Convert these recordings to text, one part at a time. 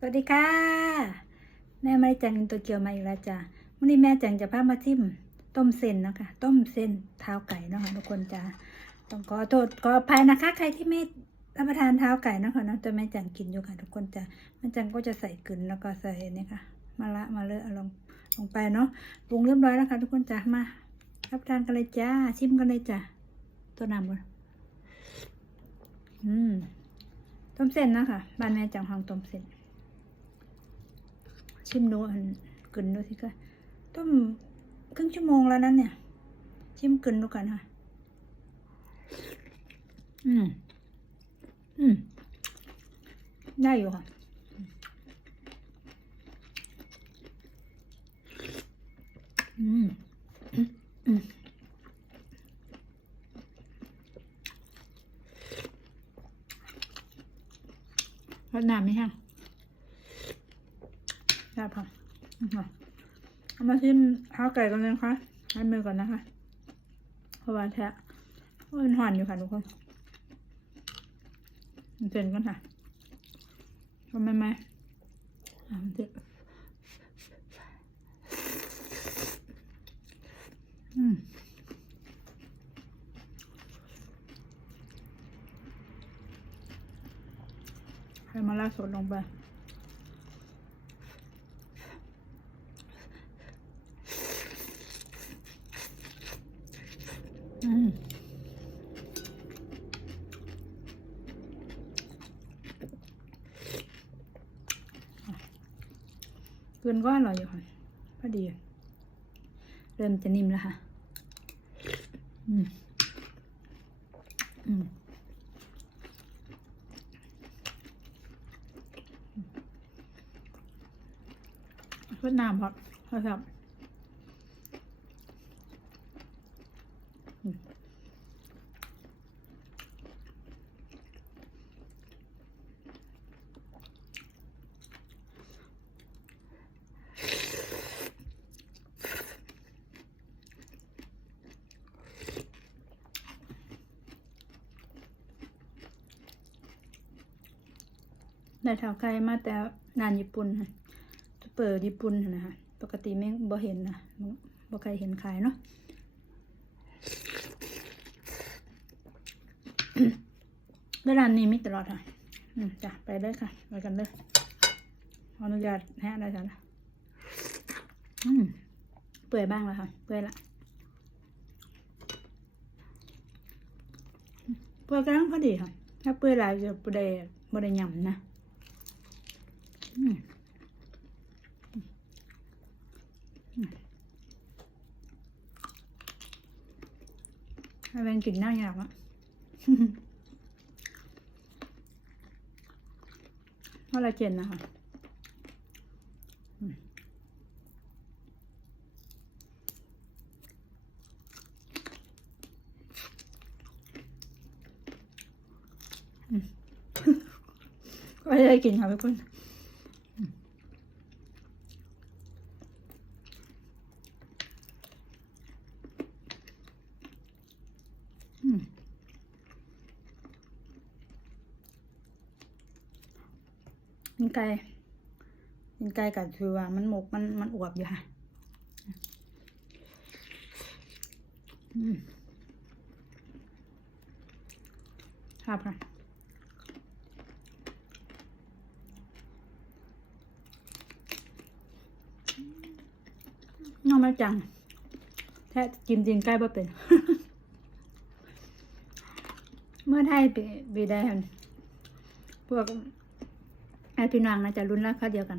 สวัสดีค่ะ แม่ไม่ได้จังตัวเกียวมาอีกแล้วจ้ะวันนี้แม่จังจะพามาทิมต้มเส้นนะคะต้มเส้นเท้าไก่นะคะทุกคนจ้ะต้องขอโทษขออภัยนะคะ ใครที่ไม่รับประทานเท้าไก่นะคะนะแต่แม่จังกินอยู่ค่ะ ทุกคนจ้ะแม่จังก็จะใส่กลืนแล้วก็ใส่นี่ค่ะมะละมาเลอะลงลงไปเนาะปรุงเรียบร้อยแล้วค่ะทุกคนจ้ะมารับประทานกันเลยจ้าชิมกันเลยจ้ะตัวน้ำก่อนอืมต้มเส้นนะคะบ้านแม่จังห้องต้มเส้น ชิมดูอันกลืนดูสิคะต้มครึ่งชั่วโมงแล้วนั้นเนี่ย ชิมกลืนดูกันค่ะ อืม อืม ได้อยู่ค่ะอืมอืมอืมรสน้ำไหมฮะ ได้ค่ะเอามาชิมข้าวไก่กันเลยนะคะให้มือก่อนนะคะเพราะว่าแทะโอ้ยหอนอยู่ค่ะทุกคนเส้นกันค่ะทำไมไหมอะมันจอืมให้มาล่าสดลงไป เกินก็อร่อยอยู่ค่ะพอดี เริ่มจะนิ่มแล้วค่ะ อืม อืมเวียดนามครับครับ ได้เท้าไก่มาแต่นานญี่ปุ่นค่ะจะเปิดญี่ปุ่นนะนะคะปกติไม่งบ่เห็นนะบ่บ่เคยเห็นขายเนาะแล้วร้านนี้มีตลอดค่ะอืมจ้ะไปเลยค่ะ ไปกันเลยขออนุญาตแฮะได้จ้ะอืมเปื่อยบ้างแล้วค่ะ เปื่อยละเปื่อยกำลังพอดีค่ะ ถ้าเปื่อยหลายจะบ่ได้บ่ได้ยำนะ มอืมให้เป็นกลิ่นน้าอยากอะว่าละเจนนะคะอืมอืมก็ได้กินค่ะทุกคน กินไก่กินไก่กับคือว่ามันหมกมันมันอวบอยู่ค่ะอืมครับค่ะน้องไม่จัง แท้กินจริงใกล้บ่เป็น เมื่อไทยปีปีได้พวก ไอพี่นางน่าจะรุ่นราคาเดียวกัน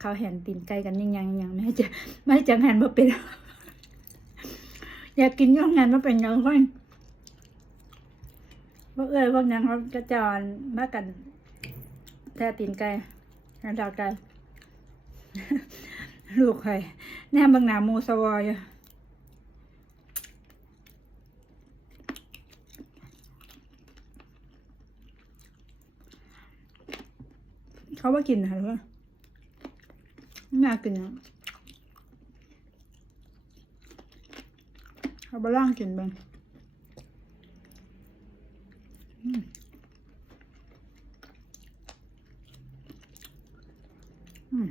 เขาเห็นตีนไก่กันยังยังยังไม่จะไม่จังหันบ่เป็นอยากกินย่องงานบ่เป็นยังค่อยพวกเอ้ยพวกนั้นเขาจะจอนมากันแท้ตีนไก่งานดาวไก่ลูกใครแนมบางหนามูสวอย เขาว่ากินนะคะหรือว่าไม่น่ากินนะเขาบะล่างกินบ้างอืมอืม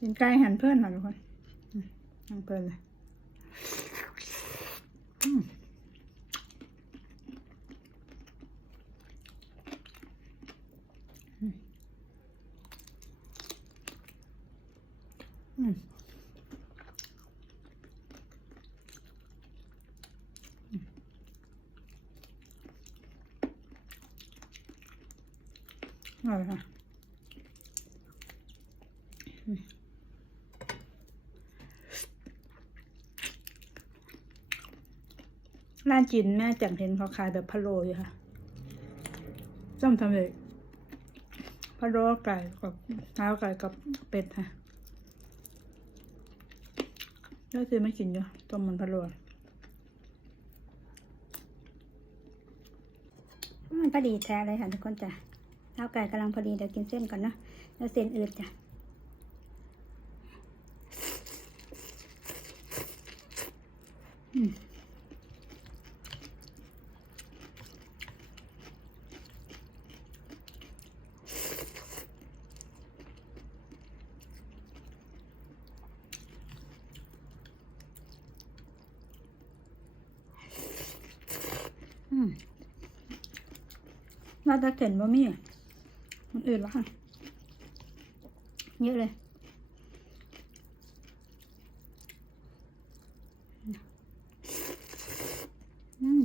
กินไก่หันเพื่อนค่ะทุกคนหันเพื่อนเลยอืมอืม อืมอร่อยค่ะร้านจีนแม่จังเห็นเขาขายแบบพะโล้อยู่ค่ะต้องทำเลยพะโล้ไก่กับเท้าไก่กับเป็ดค่ะ ก็ซื้อไม่กินอยู่ต้มมันพะโล้มันพอดีแท้เลยค่ะทุกคนจ้ะเท้าไก่กำลังพอดีเดี๋ยวกินเส้นก่อนเนาะแล้วเส้นอืดจ้ะ อืมอืม ว่าจะเข็นบ่มีอะมันอื่นแล้วค่ะ เยอะเลยอืม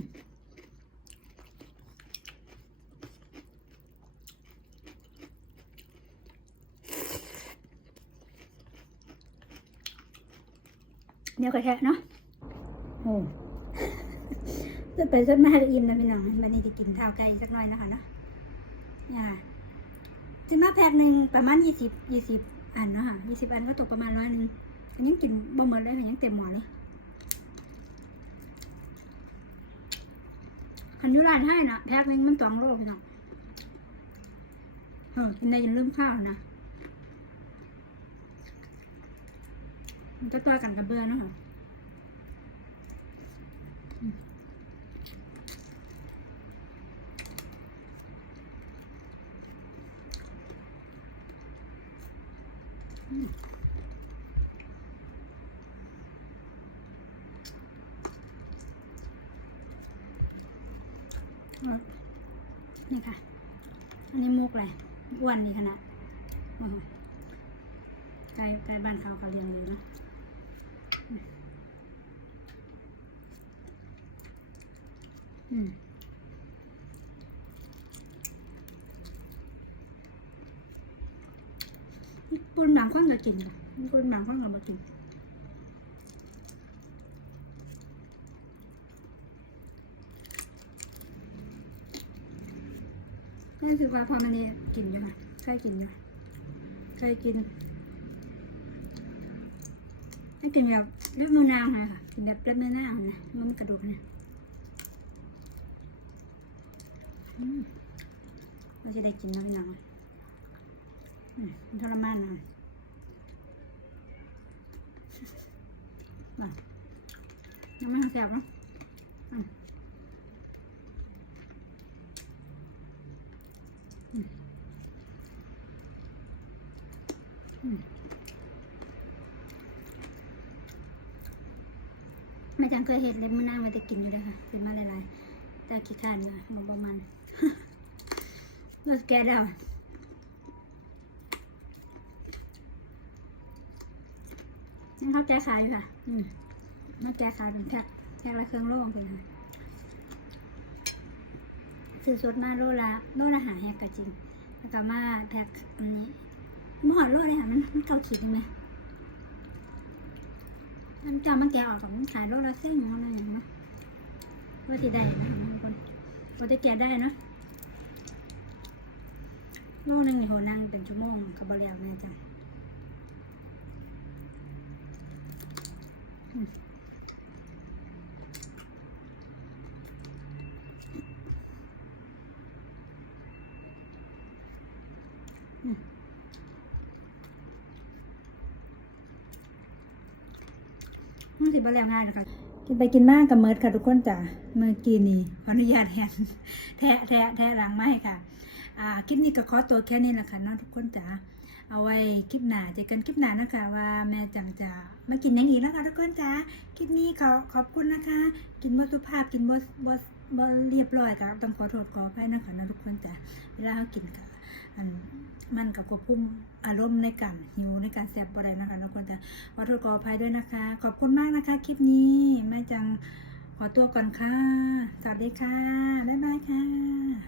เดี๋ยวกระแทะเนาะโอ้ จะไปจนมาให้อิ่มแล้วพี่น้องมันนี่จะกินข้าวไก่สักหน่อยนะคะเนาะเนี่ยจิมาแพ็คหนึ่งประมาณยี่สิบยี่สิบอันเนาะค่ะยี่สิบอันก็ตกประมาณร้อยหนึ่งอันยังกินบ่หมดเลยค่ะยังเต็มหมอเลยคันยุรานให้นะแพ็คหนึ่งมันสองโลพี่น้องเออกินได้ยังลืมข้าวนะมันก็ตัวกันกับเบื่อเนาะค่ะอืมอืมเอา นี่ค่ะ อันนี้มุกเลยอ้วนดีขนาดโอ้โหไก่ไก่บ้านเขาเขาเลี้ยงอยู่นะอืม ปุนบางข้างก็กินค่ะปุนบางข้างก็มากินนั่นคือว่าพอมันนี่กินอยู่ค่ะเคยกินอยู่เคยกินให้กินแบบเลือดมือนางค่ะ กินแบบเลือดมือนางนะมันกระดูกนะอืมเราจะได้กินน้ำหนัง มันทรมานนะมายังไม่แซ่บนะมแม่จังเคยเห็ดเล็บมือนางมาแต่กินอยู่นะคะเป็นมาหลายๆแต่ขี้ขานมาประมาณเรสแกดาวนี่เขาแก้ขายอยู่ค่ะอืมมาแก้ขายเป็นแพ็คแพ็คละเครื่องโล่งเป็นค่ะซื้อสดมาโลละโลละหาแฮกกะจริง แล้วก็มาแพ็คอันนี้หมอโลเลยค่ะมันมันเกาขีดยังไงน้ำจามันแกะออกของมันขายโลละเส้นอะไรอย่างเงี้ยว่าที่ได้นะบางคนว่าจะแกะได้เนอะโลหนึ่งนี่โหนั่งเป็นชั่วโมงกับบริยาแม่จังอื มอืมมันสิบแล้วง่ายนะคะกินไปกินมากกับเมิร์ดค่ะทุกคนจ้ะเมื่อกี้นี่ขออนุญาตแทนแทะแทะแทะหลังไม้ค่ะ อ่าคลิปนี้ก็ขอตัวแค่นี้แหละค่ะเนาะทุกคนจ้ะเอาไว้คลิปหน้าเจอกันคลิปหน้านะคะ ว่าแม่จังจะ มากินอย่างอีกแล้วค่ะทุกคนจ้าคลิปนี้ขอขอบคุณนะคะ กินบ่สุภาพกินบ่บ่บ่เรียบร้อยก็ต้องขอโทษขออภัยนะคะนะทุกคนจ้าเวลาเรากินก็อันมันกับควบคุมอารมณ์ในการหิวในการแสบบ่ได้นะคะทุกคนจ้าขอโทษขออภัยด้วยนะคะ ขอบคุณมากนะคะ คลิปนี้แม่จังขอตัวก่อนค่ะ สวัสดีค่ะ บ๊ายบายค่ะ